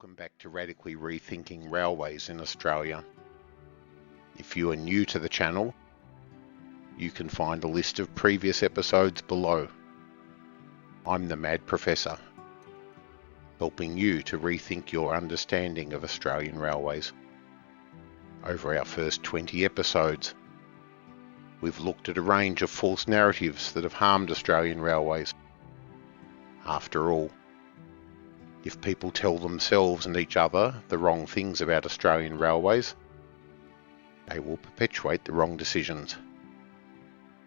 Welcome back to Radically Rethinking Railways in Australia. If you are new to the channel, you can find a list of previous episodes below. I'm the Mad Professor, helping you to rethink your understanding of Australian railways. Over our first 20 episodes, we've looked at a range of false narratives that have harmed Australian railways. After all, if people tell themselves and each other the wrong things about Australian railways, they will perpetuate the wrong decisions,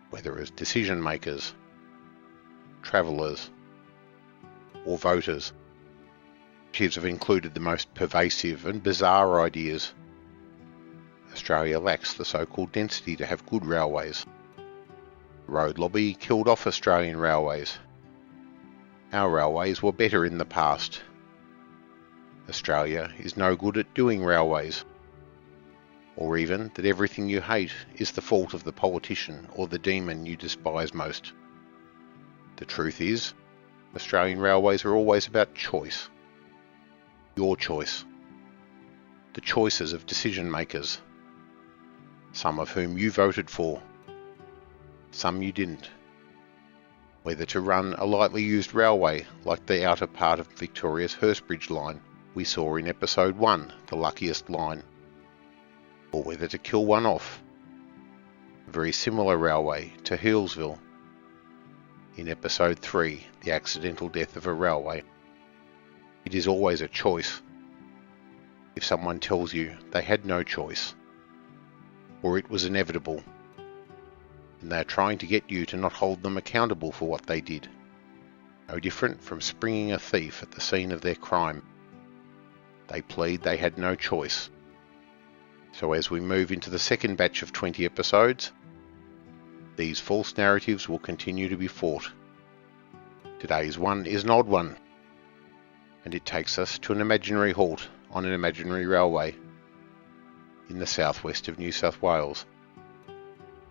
whether as decision makers, travellers, or voters. Narratives have included the most pervasive and bizarre ideas. Australia lacks the so-called density to have good railways. The road lobby killed off Australian railways. Our railways were better in the past. Australia is no good at doing railways. Or even that everything you hate is the fault of the politician or the demon you despise most. The truth is, Australian railways are always about choice. Your choice. The choices of decision makers. Some of whom you voted for. Some you didn't. Whether to run a lightly used railway like the outer part of Victoria's Hurstbridge line we saw in episode 1, the luckiest line, or whether to kill one off, a very similar railway to Healesville, in episode 3, the accidental death of a railway. It is always a choice. If someone tells you they had no choice, or it was inevitable, and they are trying to get you to not hold them accountable for what they did. No different from springing a thief at the scene of their crime. They plead they had no choice. So as we move into the second batch of 20 episodes, these false narratives will continue to be fought. Today's one is an odd one, and it takes us to an imaginary halt on an imaginary railway in the southwest of New South Wales.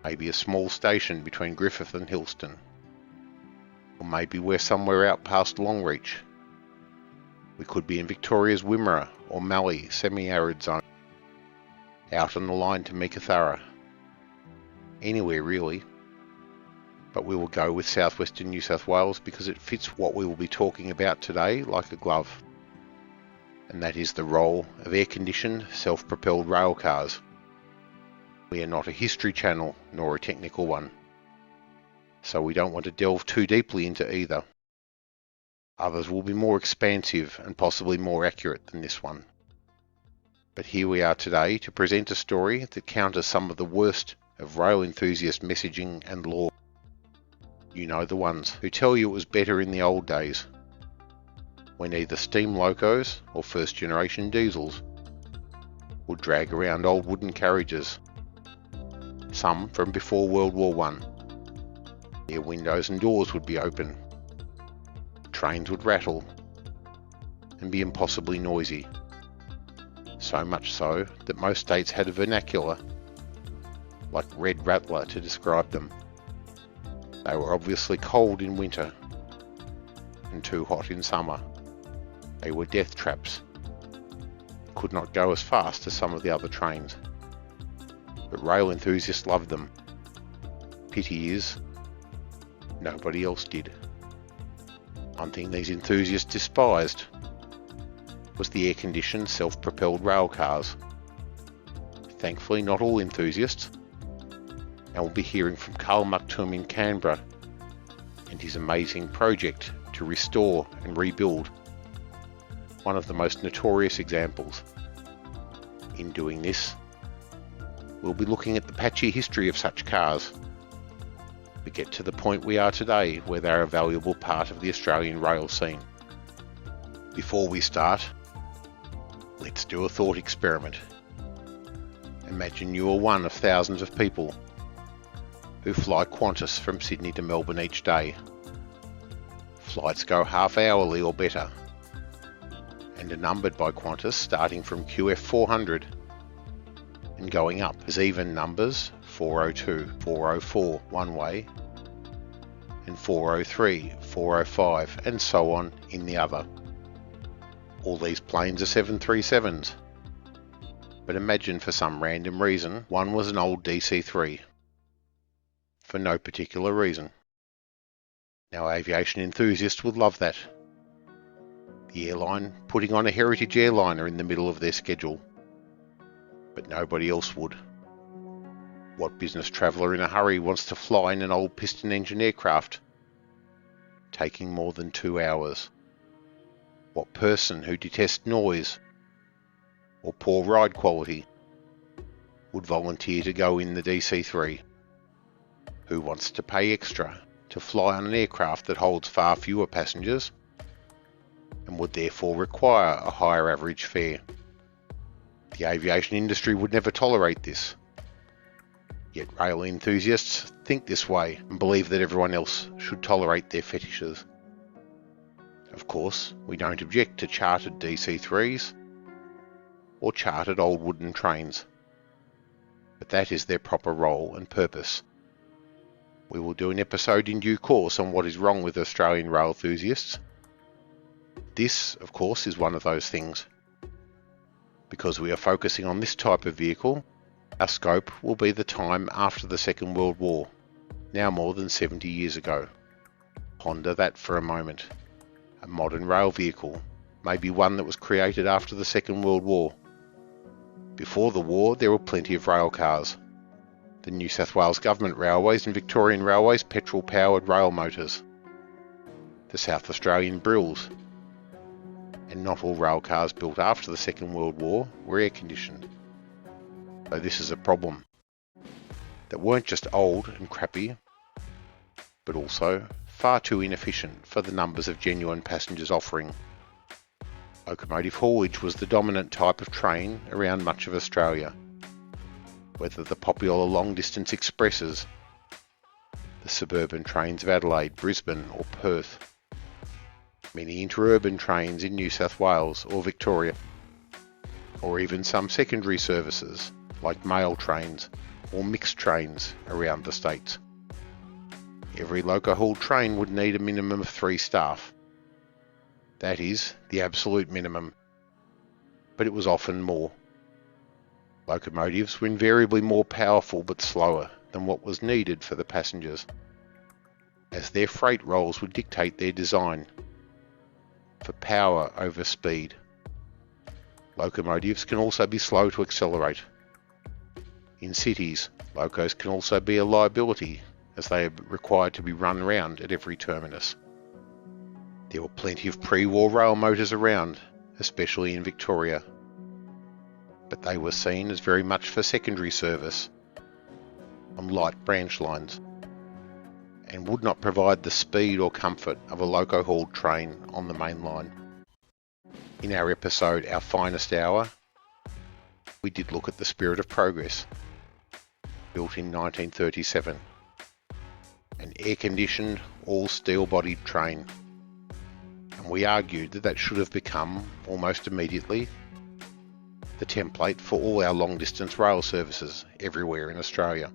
Maybe a small station between Griffith and Hillston. Or maybe we're somewhere out past Longreach. We could be in Victoria's Wimmera or Mallee semi-arid zone. Out on the line to Meekatharra. Anywhere really. But we will go with southwestern New South Wales because it fits what we will be talking about today like a glove. And that is the role of air-conditioned, self-propelled rail cars. We are not a history channel, nor a technical one, so we don't want to delve too deeply into either. Others will be more expansive and possibly more accurate than this one. But here we are today to present a story that counters some of the worst of rail enthusiast messaging and law. You know the ones who tell you it was better in the old days, when either steam locos or first-generation diesels would drag around old wooden carriages. Some from before World War I. Their windows and doors would be open. Trains would rattle and be impossibly noisy. So much so that most states had a vernacular, like Red Rattler, to describe them. They were obviously cold in winter and too hot in summer. They were death traps. Could not go as fast as some of the other trains. But rail enthusiasts loved them. Pity is, nobody else did. One thing these enthusiasts despised was the air-conditioned, self-propelled rail cars. Thankfully, not all enthusiasts, and we'll be hearing from Carl Maktum in Canberra and his amazing project to restore and rebuild one of the most notorious examples. In doing this, we'll be looking at the patchy history of such cars. We get to the point we are today where they're a valuable part of the Australian rail scene. Before we start, let's do a thought experiment. Imagine you are one of thousands of people who fly Qantas from Sydney to Melbourne each day. Flights go half-hourly or better, and are numbered by Qantas starting from QF 400 and going up as even numbers 402, 404 one way, and 403, 405 and so on in the other. All these planes are 737s. But imagine for some random reason one was an old DC-3. For no particular reason. Now aviation enthusiasts would love that. The airline putting on a heritage airliner in the middle of their schedule. But nobody else would. What business traveller in a hurry wants to fly in an old piston engine aircraft, taking more than 2 hours? What person who detests noise or poor ride quality would volunteer to go in the DC-3? Who wants to pay extra to fly on an aircraft that holds far fewer passengers and would therefore require a higher average fare? The aviation industry would never tolerate this. Yet rail enthusiasts think this way and believe that everyone else should tolerate their fetishes. Of course, we don't object to chartered DC-3s or chartered old wooden trains, but that is their proper role and purpose. We will do an episode in due course on what is wrong with Australian rail enthusiasts. This, of course, is one of those things. Because we are focusing on this type of vehicle, our scope will be the time after the Second World War, now more than 70 years ago. Ponder that for a moment. A modern rail vehicle may be one that was created after the Second World War. Before the war, there were plenty of rail cars. The New South Wales Government Railways and Victorian Railways petrol-powered rail motors. The South Australian Brills. And not all rail cars built after the Second World War were air-conditioned. So this is a problem. That weren't just old and crappy, but also far too inefficient for the numbers of genuine passengers offering. Locomotive haulage was the dominant type of train around much of Australia. Whether the popular long-distance expresses, the suburban trains of Adelaide, Brisbane or Perth, many interurban trains in New South Wales or Victoria, or even some secondary services like mail trains or mixed trains around the states. Every loco-hauled train would need a minimum of 3 staff. That is the absolute minimum, but it was often more. Locomotives were invariably more powerful but slower than what was needed for the passengers, as their freight roles would dictate their design for power over speed. Locomotives can also be slow to accelerate. In cities, locos can also be a liability as they are required to be run round at every terminus. There were plenty of pre-war rail motors around, especially in Victoria, but they were seen as very much for secondary service on light branch lines and would not provide the speed or comfort of a loco-hauled train on the main line. In our episode Our Finest Hour, we did look at the Spirit of Progress, built in 1937, an air-conditioned, all-steel-bodied train, and we argued that that should have become, almost immediately, the template for all our long-distance rail services everywhere in Australia.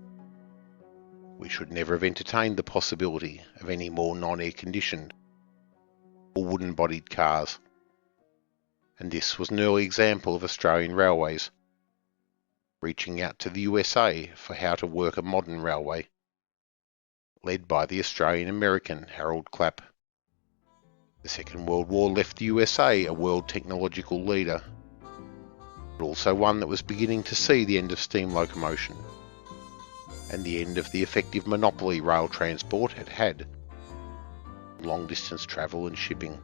We should never have entertained the possibility of any more non-air-conditioned or wooden-bodied cars. And this was an early example of Australian railways reaching out to the USA for how to work a modern railway, led by the Australian-American Harold Clapp. The Second World War left the USA a world technological leader, but also one that was beginning to see the end of steam locomotion and the end of the effective monopoly rail transport it had on long-distance travel and shipping.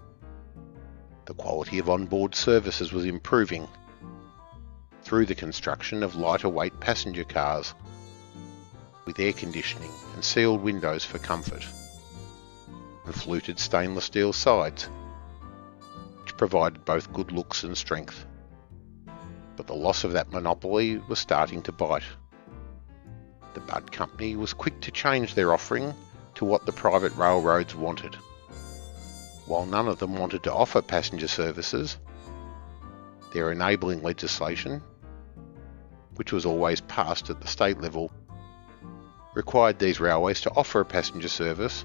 The quality of onboard services was improving through the construction of lighter-weight passenger cars with air conditioning and sealed windows for comfort, and fluted stainless steel sides, which provided both good looks and strength. But the loss of that monopoly was starting to bite. The Budd company was quick to change their offering to what the private railroads wanted. While none of them wanted to offer passenger services, their enabling legislation, which was always passed at the state level, required these railways to offer a passenger service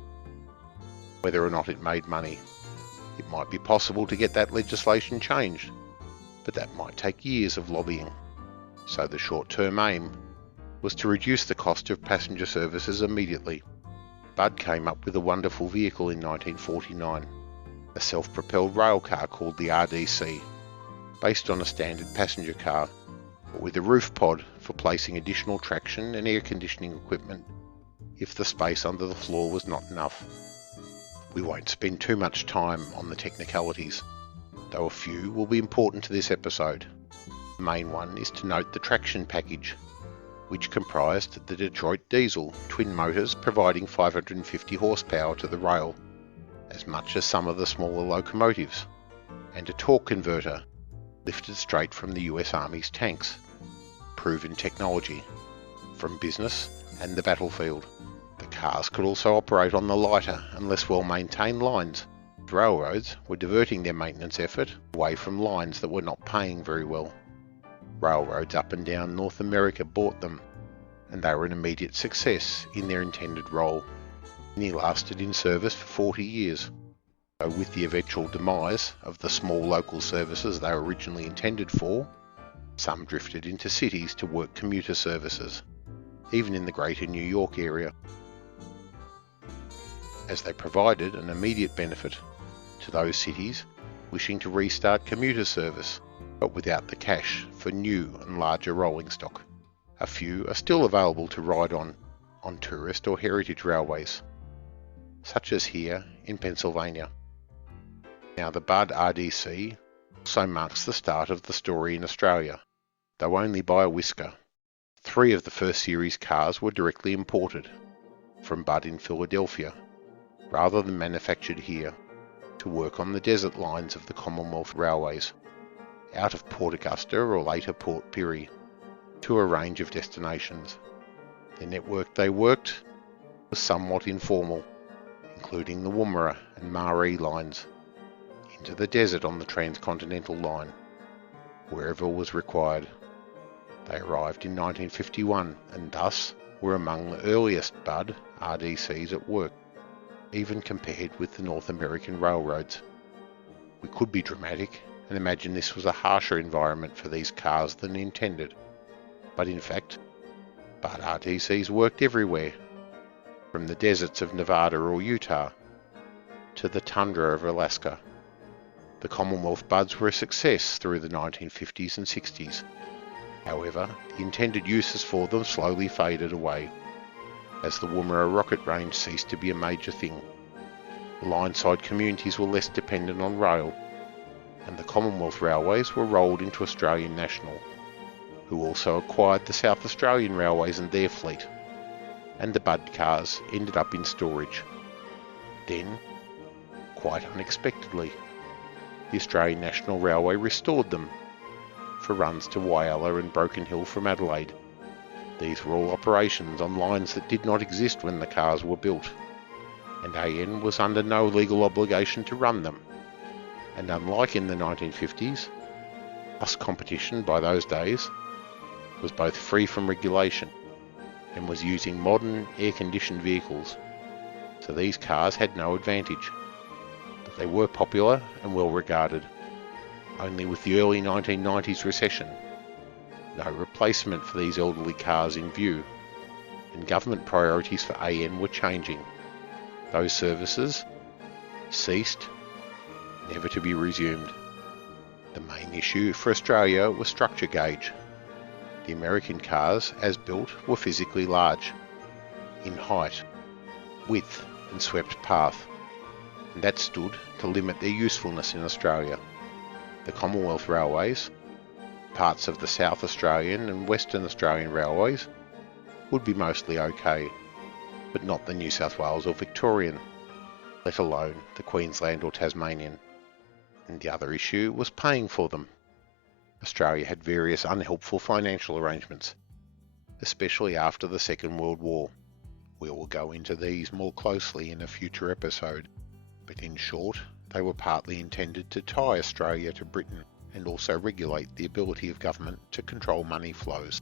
whether or not it made money. It might be possible to get that legislation changed, but that might take years of lobbying. So the short-term aim was to reduce the cost of passenger services immediately. Budd came up with a wonderful vehicle in 1949, a self-propelled rail car called the RDC, based on a standard passenger car, but with a roof pod for placing additional traction and air conditioning equipment if the space under the floor was not enough. We won't spend too much time on the technicalities, though a few will be important to this episode. The main one is to note the traction package, which comprised the Detroit diesel twin motors providing 550 horsepower to the rail, as much as some of the smaller locomotives, and a torque converter lifted straight from the US Army's tanks. Proven technology from business and the battlefield. The cars could also operate on the lighter and less well-maintained lines. Railroads were diverting their maintenance effort away from lines that were not paying very well. Railroads up and down North America bought them, and they were an immediate success in their intended role. Many lasted in service for 40 years. So with the eventual demise of the small local services they were originally intended for, some drifted into cities to work commuter services, even in the greater New York area, as they provided an immediate benefit to those cities wishing to restart commuter service, but without the cash for new and larger rolling stock. A few are still available to ride on tourist or heritage railways, such as here in Pennsylvania. Now the Budd RDC also marks the start of the story in Australia, though only by a whisker. 3 of the first series cars were directly imported from Budd in Philadelphia, rather than manufactured here, to work on the desert lines of the Commonwealth Railways, out of Port Augusta or later Port Pirie, to a range of destinations. The network they worked was somewhat informal, including the Woomera and Maree lines, into the desert on the Transcontinental Line, wherever was required. They arrived in 1951 and thus were among the earliest Budd RDCs at work, even compared with the North American railroads. We could be dramatic and imagine this was a harsher environment for these cars than intended, but in fact, Budd RDCs worked everywhere, from the deserts of Nevada or Utah to the tundra of Alaska. The Commonwealth Budds were a success through the 1950s and 60s. However, the intended uses for them slowly faded away, as the Woomera rocket range ceased to be a major thing. The line-side communities were less dependent on rail, and the Commonwealth Railways were rolled into Australian National, who also acquired the South Australian Railways and their fleet, and the Budd cars ended up in storage. Then, quite unexpectedly, the Australian National Railway restored them for runs to Whyalla and Broken Hill from Adelaide. These were all operations on lines that did not exist when the cars were built, and AN was under no legal obligation to run them. And unlike in the 1950s, bus competition by those days was both free from regulation and was using modern air-conditioned vehicles, so these cars had no advantage. But they were popular and well regarded. Only with the early 1990s recession, no replacement for these elderly cars in view, and government priorities for AN were changing. Those services ceased, never to be resumed. The main issue for Australia was structure gauge. The American cars, as built, were physically large, in height, width and swept path, and that stood to limit their usefulness in Australia. The Commonwealth Railways, parts of the South Australian and Western Australian Railways, would be mostly okay, but not the New South Wales or Victorian, let alone the Queensland or Tasmanian. And the other issue was paying for them. Australia had various unhelpful financial arrangements, especially after the Second World War. We will go into these more closely in a future episode, but in short, they were partly intended to tie Australia to Britain and also regulate the ability of government to control money flows.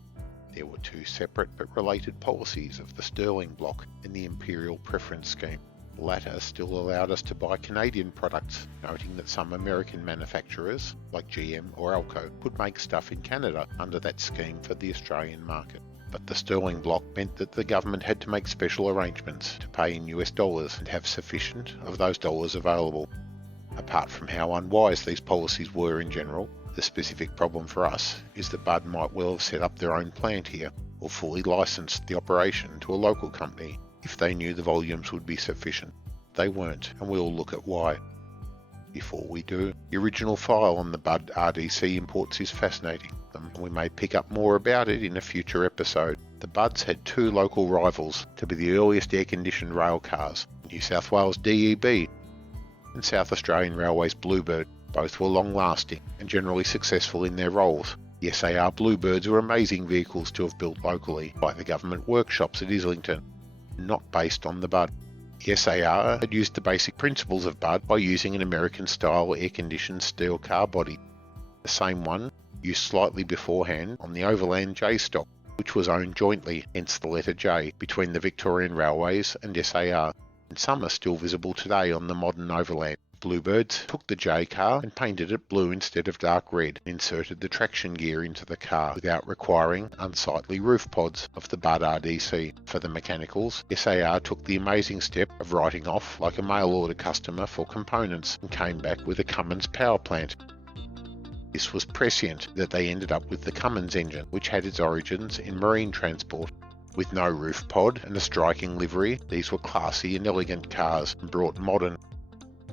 There were 2 separate but related policies of the Sterling Bloc and the Imperial Preference Scheme. The latter still allowed us to buy Canadian products, noting that some American manufacturers, like GM or Alco, could make stuff in Canada under that scheme for the Australian market. But the sterling block meant that the government had to make special arrangements to pay in US dollars and have sufficient of those dollars available. Apart from how unwise these policies were in general, the specific problem for us is that Budd might well have set up their own plant here, or fully licensed the operation to a local company if they knew the volumes would be sufficient. They weren't, and we'll look at why. Before we do, the original file on the Budd RDC imports is fascinating, and we may pick up more about it in a future episode. The Budds had two local rivals to be the earliest air-conditioned rail cars, New South Wales DEB and South Australian Railways Bluebird. Both were long-lasting and generally successful in their roles. The SAR Bluebirds were amazing vehicles to have built locally by the government workshops at Islington, not based on the Budd. The SAR had used the basic principles of Budd by using an American-style air-conditioned steel car body, the same one used slightly beforehand on the Overland J stock, which was owned jointly, hence the letter J, between the Victorian Railways and SAR, and some are still visible today on the modern Overland. Bluebirds took the J car and painted it blue instead of dark red, and inserted the traction gear into the car without requiring unsightly roof pods of the Budd RDC. For the mechanicals, SAR took the amazing step of writing off like a mail order customer for components and came back with a Cummins power plant. This was prescient that they ended up with the Cummins engine, which had its origins in marine transport. With no roof pod and a striking livery, these were classy and elegant cars and brought modern,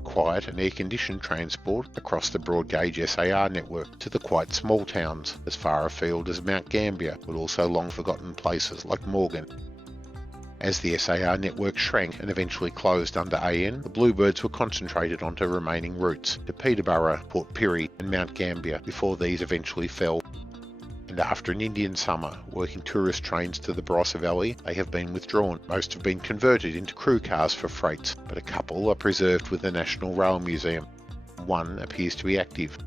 quiet and air-conditioned transport across the broad-gauge SAR network to the quite small towns as far afield as Mount Gambier, but also long-forgotten places like Morgan. As the SAR network shrank and eventually closed under AN, the Bluebirds were concentrated onto remaining routes to Peterborough, Port Pirie and Mount Gambier before these eventually fell. And after an Indian summer, working tourist trains to the Barossa Valley, they have been withdrawn. Most have been converted into crew cars for freights, but a couple are preserved with the National Rail Museum. One appears to be active.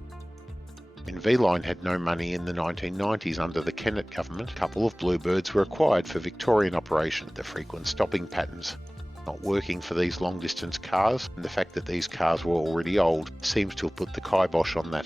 When Vline had no money in the 1990s under the Kennett government, a couple of Bluebirds were acquired for Victorian operation. The frequent stopping patterns not working for these long-distance cars, and the fact that these cars were already old, seems to have put the kibosh on that.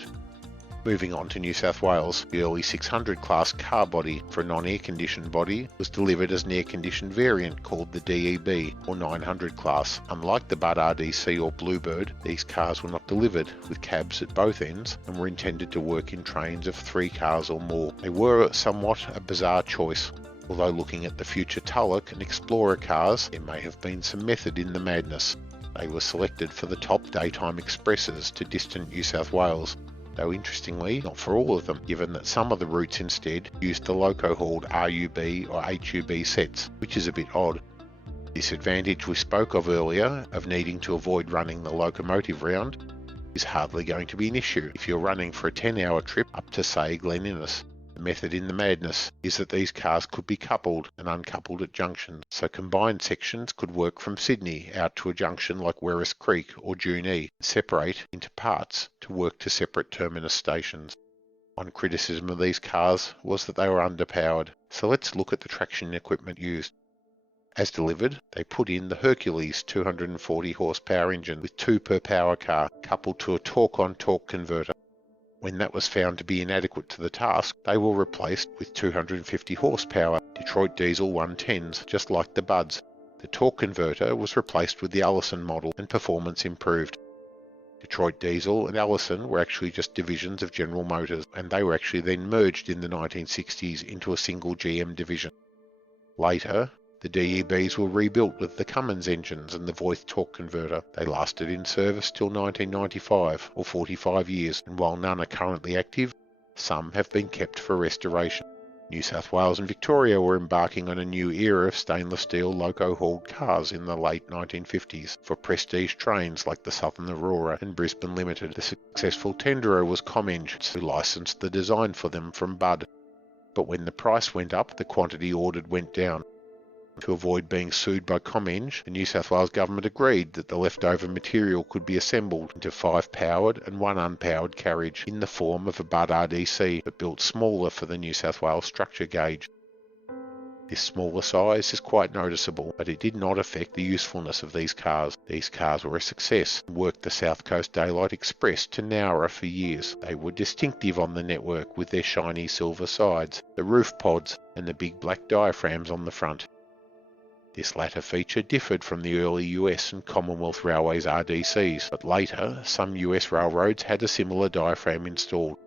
Moving on to New South Wales, the early 600 class car body for a non-air conditioned body was delivered as an air conditioned variant called the DEB or 900 class. Unlike the Budd RDC or Bluebird, these cars were not delivered with cabs at both ends and were intended to work in trains of 3 cars or more. They were somewhat a bizarre choice. Although looking at the future Tulloch and Explorer cars, there may have been some method in the madness. They were selected for the top daytime expresses to distant New South Wales, though interestingly not for all of them, given that some of the routes instead used the loco-hauled RUB or HUB sets, which is a bit odd. This advantage we spoke of earlier, of needing to avoid running the locomotive round, is hardly going to be an issue if you're running for a 10-hour trip up to, say, Glen Innes. The method in the madness is that these cars could be coupled and uncoupled at junctions, so combined sections could work from Sydney out to a junction like Werris Creek or Junee, and separate into parts to work to separate terminus stations. One criticism of these cars was that they were underpowered, so let's look at the traction equipment used. As delivered, they put in the Hercules 240 horsepower engine with 2 per power car, coupled to a torque-on-torque converter. When that was found to be inadequate to the task, they were replaced with 250 horsepower Detroit diesel 110s, just like the Budds. The torque converter was replaced with the Allison model and performance improved. Detroit diesel and Allison were actually just divisions of General Motors, and they were actually then merged in the 1960s into a single GM division. Later, the DEBs were rebuilt with the Cummins engines and the Voith torque converter. They lasted in service till 1995, or 45 years, and while none are currently active, some have been kept for restoration. New South Wales and Victoria were embarking on a new era of stainless steel loco-hauled cars in the late 1950s for prestige trains like the Southern Aurora and Brisbane Limited. The successful tenderer was Comenge, who licensed the design for them from Budd. But when the price went up, the quantity ordered went down. To avoid being sued by Comenge, the New South Wales government agreed that the leftover material could be assembled into 5 powered and 1 unpowered carriage in the form of a Budd RDC, but built smaller for the New South Wales structure gauge. This smaller size is quite noticeable, but it did not affect the usefulness of these cars. These cars were a success and worked the South Coast Daylight Express to Nowra for years. They were distinctive on the network with their shiny silver sides, the roof pods, and the big black diaphragms on the front. This latter feature differed from the early US and Commonwealth Railways RDCs, but later some US railroads had a similar diaphragm installed.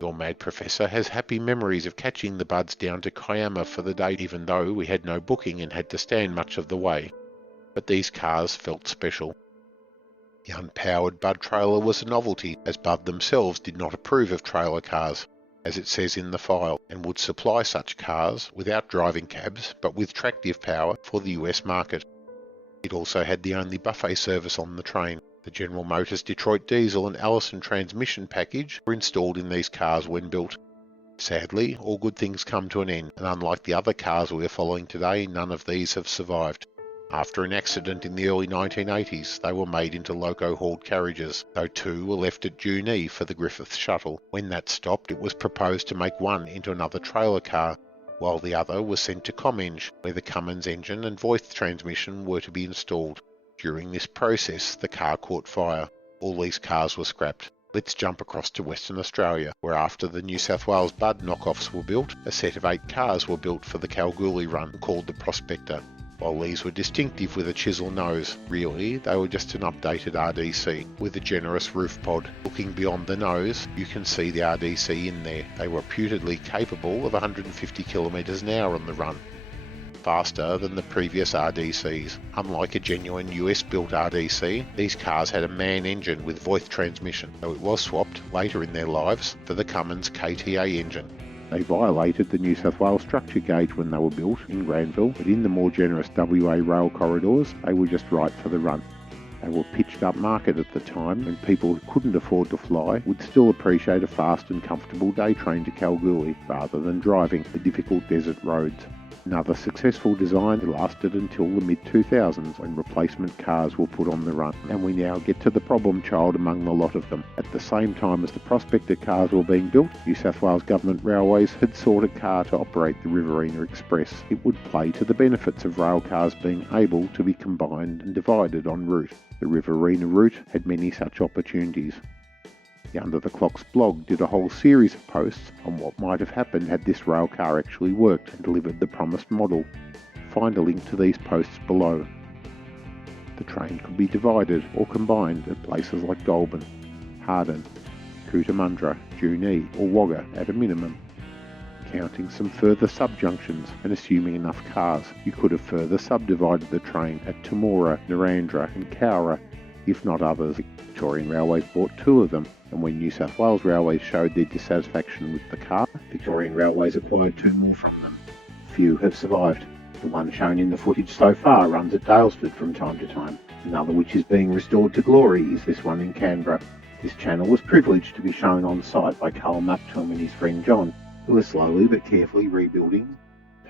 Your mad professor has happy memories of catching the Budds down to Kiama for the day, even though we had no booking and had to stand much of the way. But these cars felt special. The unpowered Budd trailer was a novelty, as Budd themselves did not approve of trailer cars, as it says in the file, and would supply such cars without driving cabs, but with tractive power for the US market. It also had the only buffet service on the train. The General Motors Detroit diesel and Allison transmission package were installed in these cars when built. Sadly, all good things come to an end, and unlike the other cars we are following today, none of these have survived. After an accident in the early 1980s, they were made into loco-hauled carriages, though two were left at Junee for the Griffith shuttle. When that stopped, it was proposed to make one into another trailer car, while the other was sent to Comminge, where the Cummins engine and voice transmission were to be installed. During this process, the car caught fire. All these cars were scrapped. Let's jump across to Western Australia, where after the New South Wales Budd knockoffs were built, a set of 8 cars were built for the Kalgoorlie run, called the Prospector. While these were distinctive with a chisel nose, really they were just an updated RDC, with a generous roof pod. Looking beyond the nose, you can see the RDC in there. They were reputedly capable of 150 km an hour on the run, faster than the previous RDCs. Unlike a genuine US-built RDC, these cars had a MAN engine with voice transmission, though it was swapped later in their lives for the Cummins KTA engine. They violated the New South Wales structure gauge when they were built in Granville, but in the more generous WA rail corridors, they were just right for the run. They were pitched up market at the time, and people who couldn't afford to fly would still appreciate a fast and comfortable day train to Kalgoorlie, rather than driving the difficult desert roads. Another successful design lasted until the mid-2000s, when replacement cars were put on the run, and we now get to the problem child among the lot of them. At the same time as the Prospector cars were being built, New South Wales Government Railways had sought a car to operate the Riverina Express. It would play to the benefits of rail cars being able to be combined and divided en route. The Riverina route had many such opportunities. The Under the Clocks blog did a whole series of posts on what might have happened had this rail car actually worked and delivered the promised model. Find a link to these posts below. The train could be divided or combined at places like Goulburn, Hardin, Cootamundra, Junee or Wagga at a minimum. Counting some further subjunctions and assuming enough cars, you could have further subdivided the train at Temora, Narandra and Cowra, if not others. Victorian Railways bought 2 of them, and when New South Wales Railways showed their dissatisfaction with the car, Victorian Railways acquired 2 more from them. Few have survived. The one shown in the footage so far runs at Dalesford from time to time. Another which is being restored to glory is this one in Canberra. This channel was privileged to be shown on site by Carl Maptum and his friend John, who are slowly but carefully rebuilding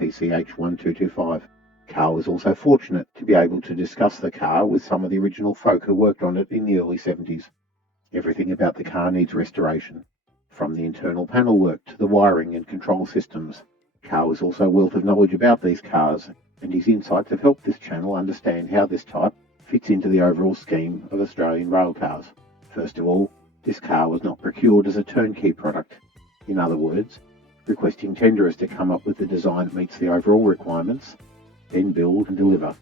PCH 1225. Carl was also fortunate to be able to discuss the car with some of the original folk who worked on it in the early 70s. Everything about the car needs restoration, from the internal panel work to the wiring and control systems. Carl is also a wealth of knowledge about these cars, and his insights have helped this channel understand how this type fits into the overall scheme of Australian rail cars. First of all, this car was not procured as a turnkey product. In other words, requesting tenderers to come up with a design that meets the overall requirements, then build and deliver.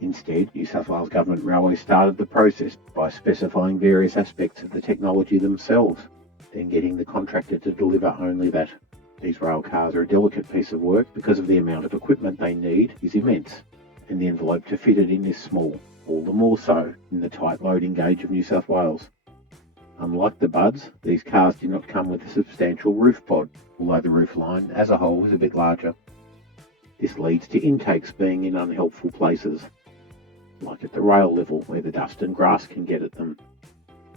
Instead, New South Wales Government Railways started the process by specifying various aspects of the technology themselves, then getting the contractor to deliver only that. These rail cars are a delicate piece of work because of the amount of equipment they need is immense, and the envelope to fit it in is small, all the more so in the tight loading gauge of New South Wales. Unlike the Budds, these cars do not come with a substantial roof pod, although the roof line as a whole is a bit larger. This leads to intakes being in unhelpful places, like at the rail level where the dust and grass can get at them.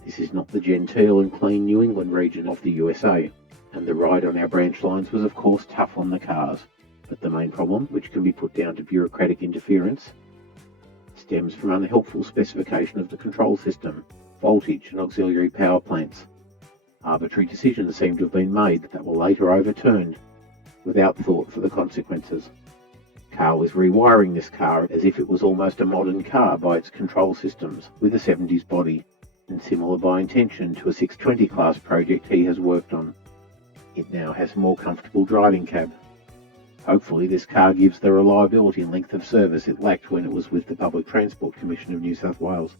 This is not the genteel and clean New England region of the USA, and the ride on our branch lines was of course tough on the cars, but the main problem, which can be put down to bureaucratic interference, stems from unhelpful specification of the control system, voltage and auxiliary power plants. Arbitrary decisions seem to have been made that were later overturned, without thought for the consequences. Carl is rewiring this car as if it was almost a modern car by its control systems, with a 70s body, and similar by intention to a 620 class project he has worked on. It now has a more comfortable driving cab. Hopefully this car gives the reliability and length of service it lacked when it was with the Public Transport Commission of New South Wales.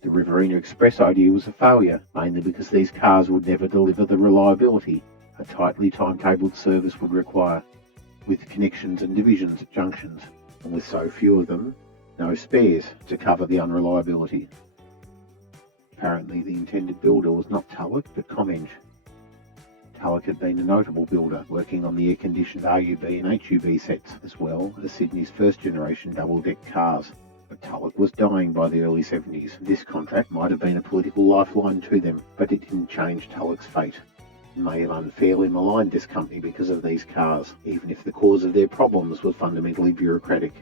The Riverina Express idea was a failure, mainly because these cars would never deliver the reliability a tightly timetabled service would require, with connections and divisions at junctions, and with so few of them, no spares to cover the unreliability. Apparently the intended builder was not Tulloch but Comenge. Tulloch had been a notable builder, working on the air-conditioned RUB and HUB sets, as well as Sydney's first-generation double-deck cars. But Tulloch was dying by the early 70s. This contract might have been a political lifeline to them, but it didn't change Tulloch's fate. It may have unfairly maligned this company because of these cars, even if the cause of their problems was fundamentally bureaucratic.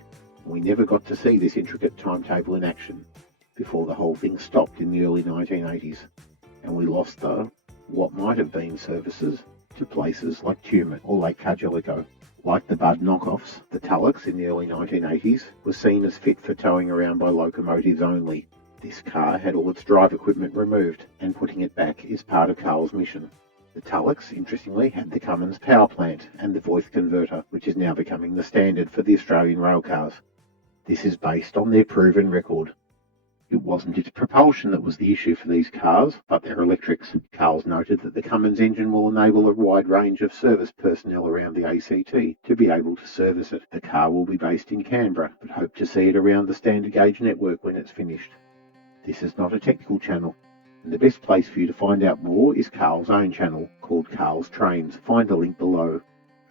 We never got to see this intricate timetable in action, before the whole thing stopped in the early 1980s, and we lost the what might have been services to places like Tumut or Lake Cargellico. Like the Budd knockoffs, the Tullochs in the early 1980s was seen as fit for towing around by locomotives only. This car had all its drive equipment removed, and putting it back is part of Carl's mission. The Tullochs, interestingly, had the Cummins power plant and the Voith converter, which is now becoming the standard for the Australian rail cars. This is based on their proven record. It wasn't its propulsion that was the issue for these cars, but their electrics. Carl's noted that the Cummins engine will enable a wide range of service personnel around the ACT to be able to service it. The car will be based in Canberra, but hope to see it around the standard gauge network when it's finished. This is not a technical channel, and the best place for you to find out more is Carl's own channel, called Carl's Trains. Find a link below.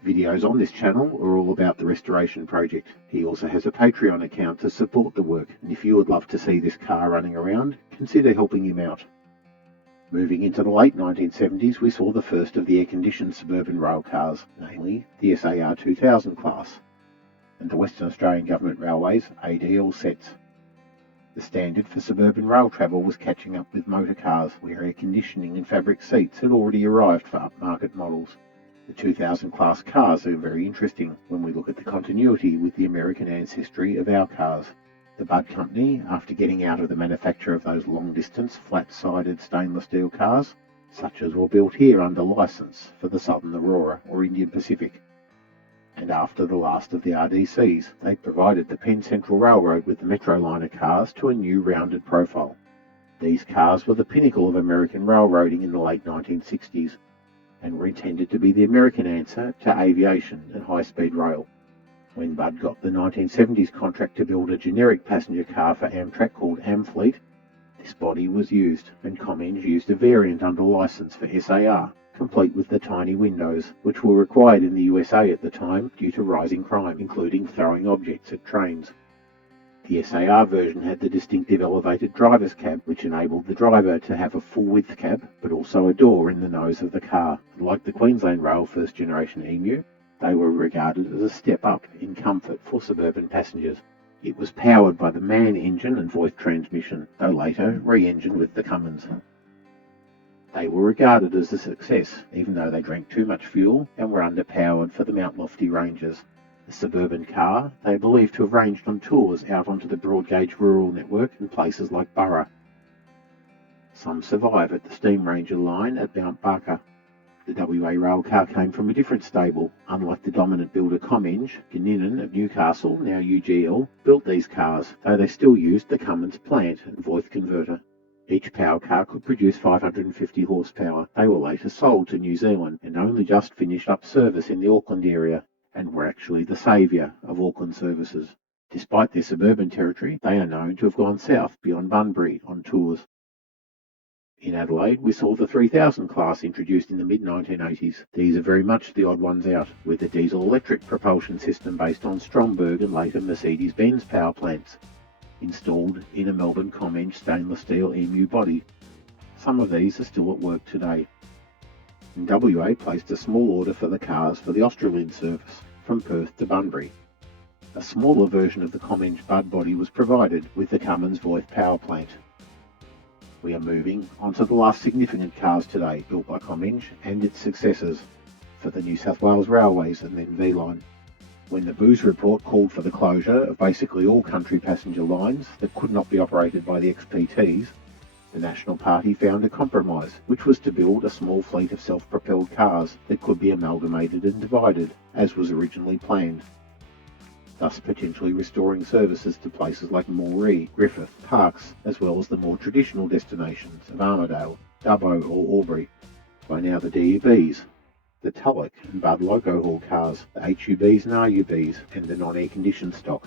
Videos on this channel are all about the restoration project. He also has a Patreon account to support the work, and if you would love to see this car running around, consider helping him out. Moving into the late 1970s, we saw the first of the air-conditioned suburban rail cars, namely the SAR 2000 class, and the Western Australian Government Railways ADL sets. The standard for suburban rail travel was catching up with motor cars, where air conditioning and fabric seats had already arrived for upmarket models. The 2000 class cars are very interesting when we look at the continuity with the American ancestry of our cars. The Budd Company, after getting out of the manufacture of those long-distance, flat-sided stainless steel cars, such as were built here under licence for the Southern Aurora or Indian Pacific, and after the last of the RDCs, they provided the Penn Central Railroad with the Metroliner cars to a new rounded profile. These cars were the pinnacle of American railroading in the late 1960s, and were intended to be the American answer to aviation and high-speed rail. When Budd got the 1970s contract to build a generic passenger car for Amtrak called Amfleet, this body was used, and Comenge used a variant under license for SAR, complete with the tiny windows, which were required in the USA at the time due to rising crime, including throwing objects at trains. The SAR version had the distinctive elevated driver's cab, which enabled the driver to have a full-width cab, but also a door in the nose of the car. Like the Queensland Rail first-generation Emu, they were regarded as a step up in comfort for suburban passengers. It was powered by the MAN engine and Voith transmission, though later re-engined with the Cummins. They were regarded as a success, even though they drank too much fuel and were underpowered for the Mount Lofty ranges. A suburban car, they are believed to have ranged on tours out onto the broad-gauge rural network in places like Burra. Some survive at the Steam Ranger line at Mount Barker. The WA rail car came from a different stable. Unlike the dominant builder Comenge, Ginninan of Newcastle, now UGL, built these cars, though they still used the Cummins plant and Voith converter. Each power car could produce 550 horsepower. They were later sold to New Zealand and only just finished up service in the Auckland area, and were actually the saviour of Auckland services. Despite their suburban territory, they are known to have gone south beyond Bunbury on tours. In Adelaide, we saw the 3000 class introduced in the mid-1980s. These are very much the odd ones out, with a diesel-electric propulsion system based on Stromberg and later Mercedes-Benz power plants, installed in a Melbourne Comenge stainless steel EMU body. Some of these are still at work today. And WA placed a small order for the cars for the Australian service from Perth to Bunbury. A smaller version of the Comenge Budd body was provided with the Cummins Voith power plant. We are moving on to the last significant cars today, built by Comenge and its successors for the New South Wales Railways and then Vline. When the booze report called for the closure of basically all country passenger lines that could not be operated by the XPTs, the National Party found a compromise, which was to build a small fleet of self-propelled cars that could be amalgamated and divided, as was originally planned, thus potentially restoring services to places like Moree, Griffith, Parkes, as well as the more traditional destinations of Armidale, Dubbo or Albury. By now the DUBs, the Tulloch and Budd loco haul cars, the HUBs and RUBs, and the non-air conditioned stock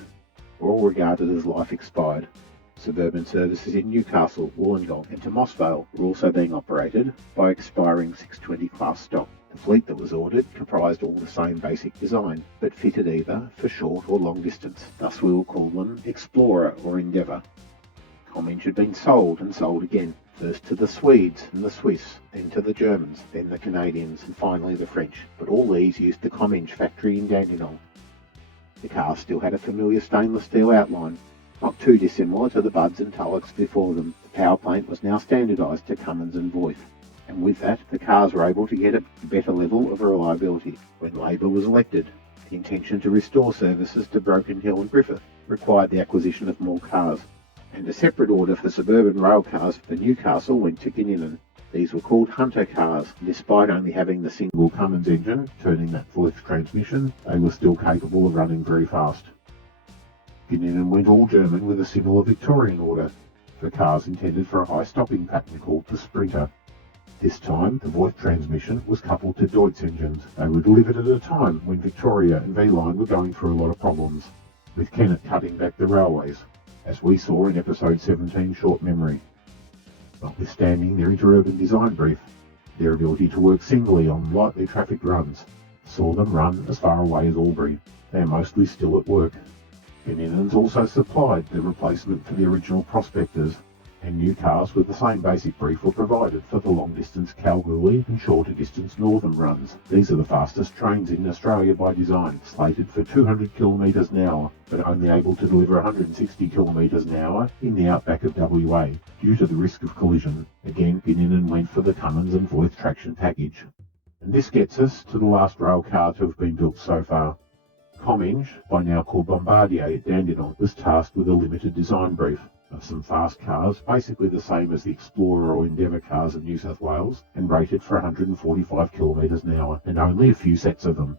were all regarded as life expired. Suburban services in Newcastle, Wollongong and to Mossvale were also being operated by expiring 620 class stock. The fleet that was ordered comprised all the same basic design, but fitted either for short or long distance. Thus we will call them Explorer or Endeavour. Whinge had been sold and sold again, first to the Swedes and the Swiss, then to the Germans, then the Canadians and finally the French, but all these used the Whinge factory in Dandenong. The car still had a familiar stainless steel outline, not too dissimilar to the Budds and Tullocks before them. The power plant was now standardised to Cummins and Voith, and with that the cars were able to get a better level of reliability. When Labor was elected, the intention to restore services to Broken Hill and Griffith required the acquisition of more cars, and a separate order for suburban rail cars for Newcastle went to Gininan. These were called Hunter cars, and despite only having the single Cummins engine turning that Voith transmission, they were still capable of running very fast. Gininan went all German with a similar Victorian order for cars intended for a high stopping pattern called the Sprinter. This time, the Voith transmission was coupled to Deutz engines. They were delivered at a time when Victoria and Vline were going through a lot of problems, with Kennett cutting back the railways, as we saw in episode 17 Short Memory. Notwithstanding their interurban design brief, their ability to work singly on lightly trafficked runs saw them run as far away as Albury. They are mostly still at work. Geninans also supplied the replacement for the original Prospectors, and new cars with the same basic brief were provided for the long-distance Kalgoorlie and shorter-distance northern runs. These are the fastest trains in Australia by design, slated for 200 km an hour, but only able to deliver 160 km an hour in the outback of WA, due to the risk of collision. Again, Gininan went for the Cummins and Voith traction package. And this gets us to the last rail car to have been built so far. Whinge, by now called Bombardier at Dandenong, was tasked with a limited design brief of some fast cars, basically the same as the Explorer or Endeavour cars of New South Wales, and rated for 145 km an hour, and only a few sets of them.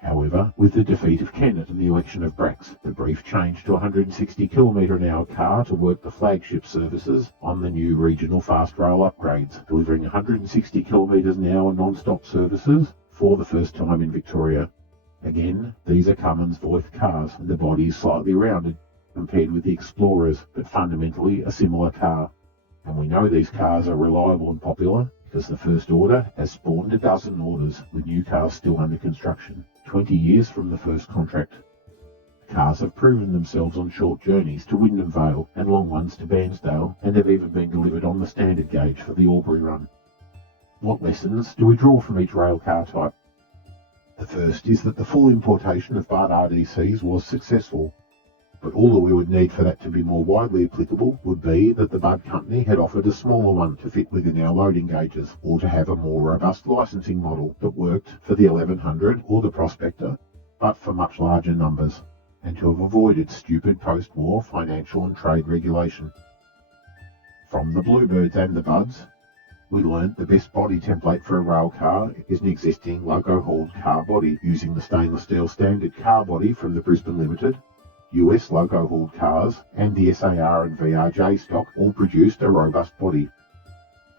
However, with the defeat of Kennett and the election of Brax, the brief changed to a 160 km an hour car to work the flagship services on the new regional fast rail upgrades, delivering 160 km an hour non-stop services for the first time in Victoria. Again, these are Cummins Voith cars, and the body is slightly rounded compared with the Explorers, but fundamentally a similar car. And we know these cars are reliable and popular because the first order has spawned a dozen orders, with new cars still under construction, 20 years from the first contract. The cars have proven themselves on short journeys to Wyndham Vale and long ones to Bairnsdale, and have even been delivered on the standard gauge for the Albury run. What lessons do we draw from each rail car type? The first is that the full importation of Budd RDCs was successful, but all that we would need for that to be more widely applicable would be that the Budd company had offered a smaller one to fit within our loading gauges, or to have a more robust licensing model that worked for the 1100 or the Prospector, but for much larger numbers, and to have avoided stupid post-war financial and trade regulation. From the Bluebirds and the Budds, we learnt the best body template for a rail car is an existing loco-hauled car body using the stainless steel standard car body from the Brisbane Limited. US loco-hauled cars and the SAR and VRJ stock all produced a robust body.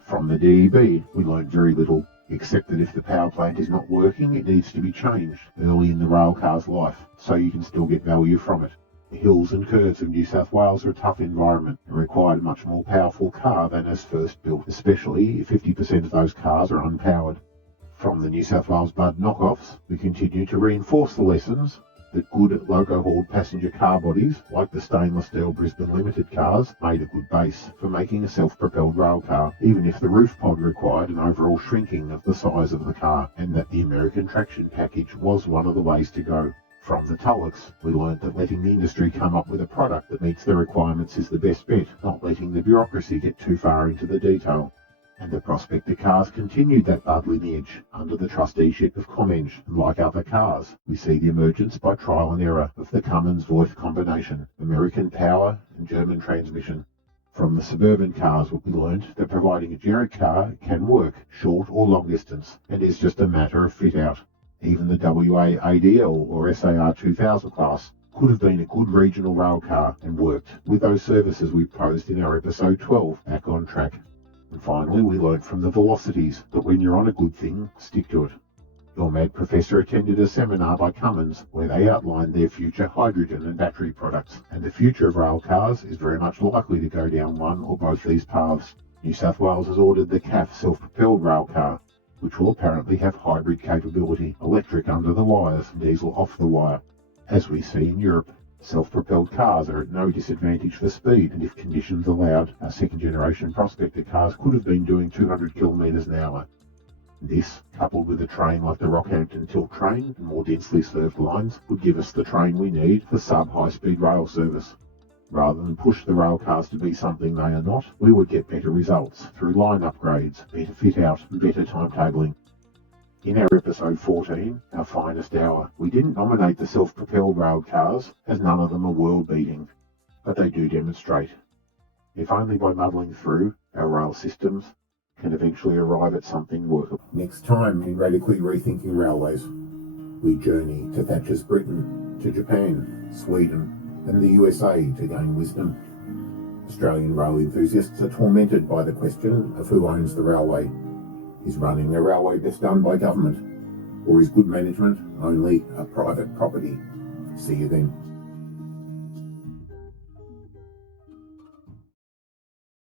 From the DEB, we learned very little, except that if the power plant is not working, it needs to be changed early in the rail car's life, so you can still get value from it. The hills and curves of New South Wales are a tough environment and require a much more powerful car than as first built, especially if 50% of those cars are unpowered. From the New South Wales Budd knockoffs, we continue to reinforce the lessons that good loco-hauled passenger car bodies, like the stainless steel Brisbane Limited cars, made a good base for making a self-propelled rail car, even if the roof pod required an overall shrinking of the size of the car, and that the American traction package was one of the ways to go. From the Tullocks, we learned that letting the industry come up with a product that meets their requirements is the best bet, not letting the bureaucracy get too far into the detail. And the Prospector cars continued that Budd lineage under the trusteeship of Whinge, and like other cars, we see the emergence by trial and error of the Cummins-Voith combination, American power and German transmission. From the suburban cars, we learned that providing a generic car can work short or long distance, and is just a matter of fit out. Even the WA ADL or SAR 2000 class could have been a good regional rail car and worked with those services we posed in our episode 12, Back on Track. And finally, we learnt from the Velocities that when you're on a good thing, stick to it. Your mad professor attended a seminar by Cummins where they outlined their future hydrogen and battery products, and the future of rail cars is very much likely to go down one or both these paths. New South Wales has ordered the CAF self-propelled rail car, which will apparently have hybrid capability, electric under the wires and diesel off the wire. As we see in Europe, self-propelled cars are at no disadvantage for speed, and if conditions allowed, our second-generation Prospector cars could have been doing 200 kilometres an hour. This, coupled with a train like the Rockhampton Tilt train and more densely served lines, would give us the train we need for sub-high-speed rail service. Rather than push the rail cars to be something they are not, we would get better results through line upgrades, better fit-out and better timetabling. In our episode 14, Our Finest Hour, we didn't nominate the self-propelled rail cars, as none of them are world-beating, but they do demonstrate, if only by muddling through, our rail systems can eventually arrive at something workable. Next time in Radically Rethinking Railways, we journey to Thatcher's Britain, to Japan, Sweden and the USA to gain wisdom. Australian rail enthusiasts are tormented by the question of who owns the railway. Is running a railway best done by government, or is good management only a private property? See you then.